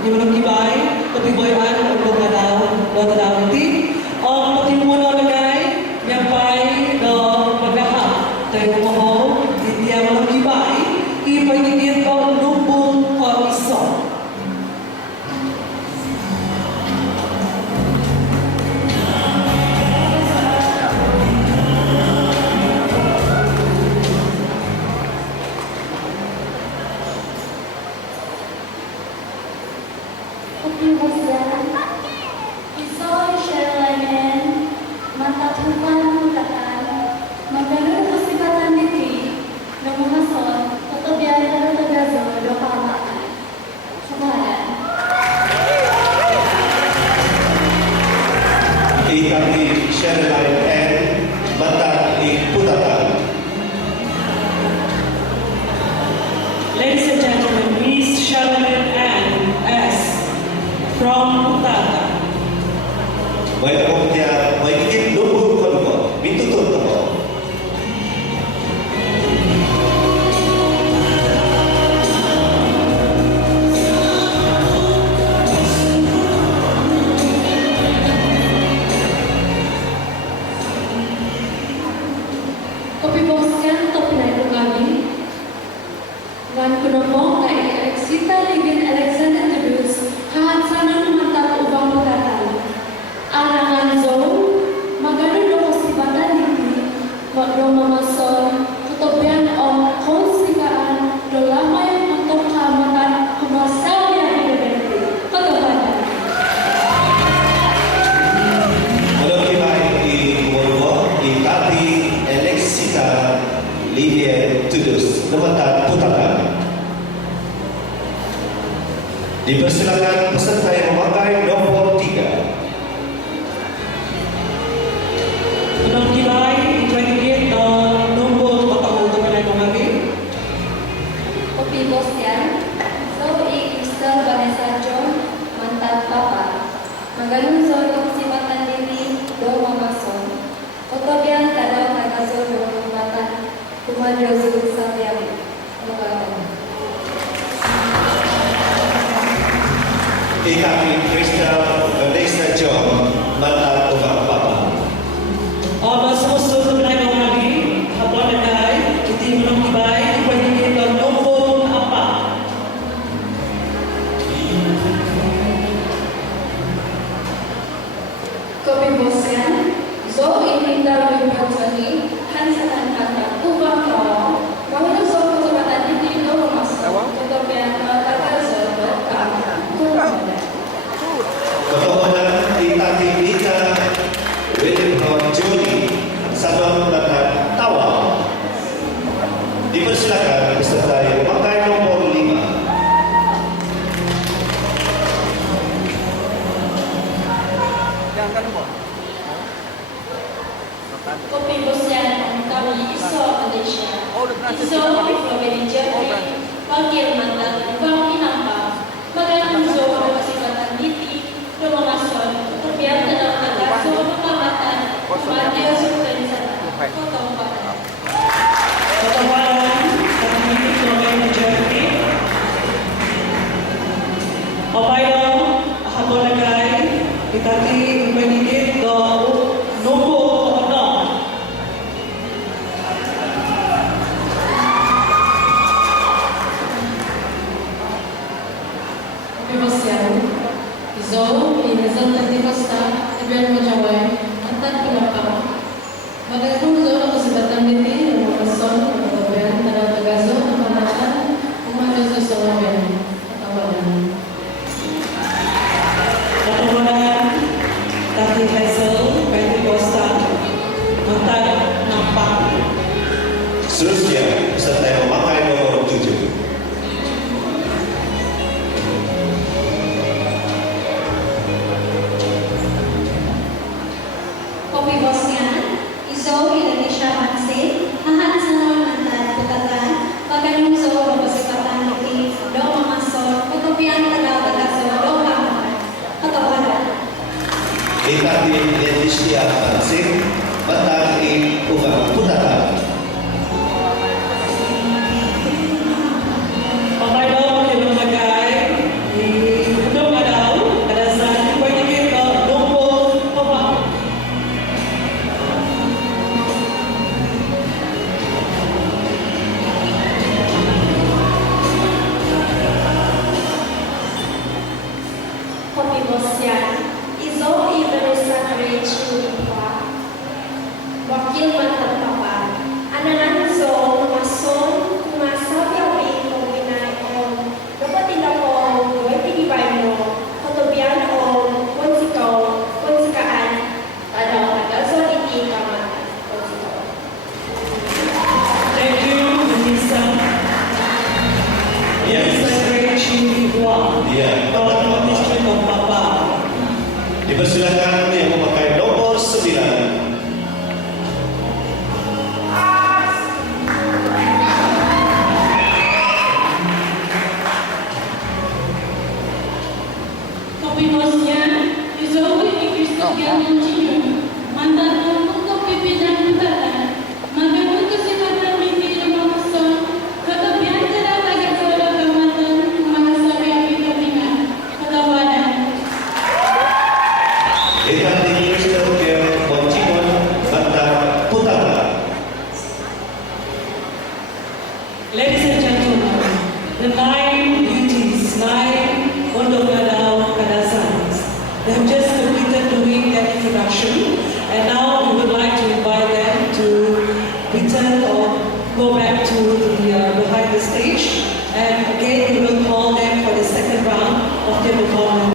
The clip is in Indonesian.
Yung mga kibay, patiboyan, magpapadaw iti. O patimuno na kay, yapay, do, magkakap. Tayo mo, iti ang mga kibay, ipagigit o lubong o iso. Ladies and gentlemen, Miss Sherilyn Ann S. from Putata. Welcome dia, magiging lubog ko, bintutod ako. Kopi boskan top na ito kami. Wan ko na po na i-exita ligin Alexander Tudus hahat sana namatag ubang pagkatan. Arangan zone, magano do kosibatan diti, magdo mamason, tutobyan o konsikaan, do lamay untuk kamatan kumasal yang dibenti. Pagkabadan. Walang kibay i-Morgo, i-Tati, Alexita, Lydia Tudus, Namatag Putatan. Dipersilakan peserta yang memakai nomor 3. Unang kibay, ipagigit o lubong o pakuto na kami. Kopi boskan, Zoe Crystal Vanessa John, mantan papa. Magaling Zoe kosibatan diri, do mamason. Otobian tadaw tagaso do matan, kumadyo zul sa tiyawi. Ikati Crystal Vanessa John, mantan ubang papa. O masusunod na kami, hapon na kay, iti unang kibay, ipagigit o lubong apa. Kopi boskan, Zoe Crystal Vanessa Hansalan kata, ubang kawan. Magaling Zoe kosibatan diri, do mamason. Otobian tagaso do kamatan. Ketokohan Itati Nita, William Joni, Sabang Lakat Tawa. Dipersilakan peserta yang memakai nomor 5. Kopi boskan, kami Iso Malaysia. Iso Influencer Jerry, panggil mantan, ubang pinambang. Magalang Iso kosibatan diti, do mamason, terbiar dalam tagaso pemamatan, kumadyo sultan potong badan. Katawanan, kami Florena Jerry. O payo, hapon na kay, itati ipagigit o lubong o ano. Kopi boskan, Zoe Representative Costa, Ibrahim Majawai, mantan pinambang. Magaling Zoe kosibatan diti, do mamason, otobian tadaw tagaso pemamatan, kumadyo sa solaben. Pagkabadan. Katawanan, Tati Hazel, Pentecosta, Mantag, Nampak. Seterusnya, peserta yang memakai nomor 7. Kopi boskan, Iso Indonesia Mansi, hahat sanal mantan putatan, magaling Zoe kosibatan diti, do mamason, otobian tadaw tagaso do kamatan. Pagkabadan. Itati Leticia Mansing, Batang I Ubang Putatan. Persilakan yang memakai nomor 9. Kopi bosnya, Zoe Kristian Junior, mantan untuk pimpinan putaran, mengambil kesempatan mimpi Robertson, ketepian tidak agak saudara kematan, mengasapi api termingan, ketawanan. Kita di Kristian Poncimon, mantan putaran. Ladies and gentlemen, the 9 beauties, 9 Ondo Gadao Kadasans. They have just completed doing their introduction, and now we would like to invite them to return or go back to the behind the stage. And again, we will call them for the second round of their performance.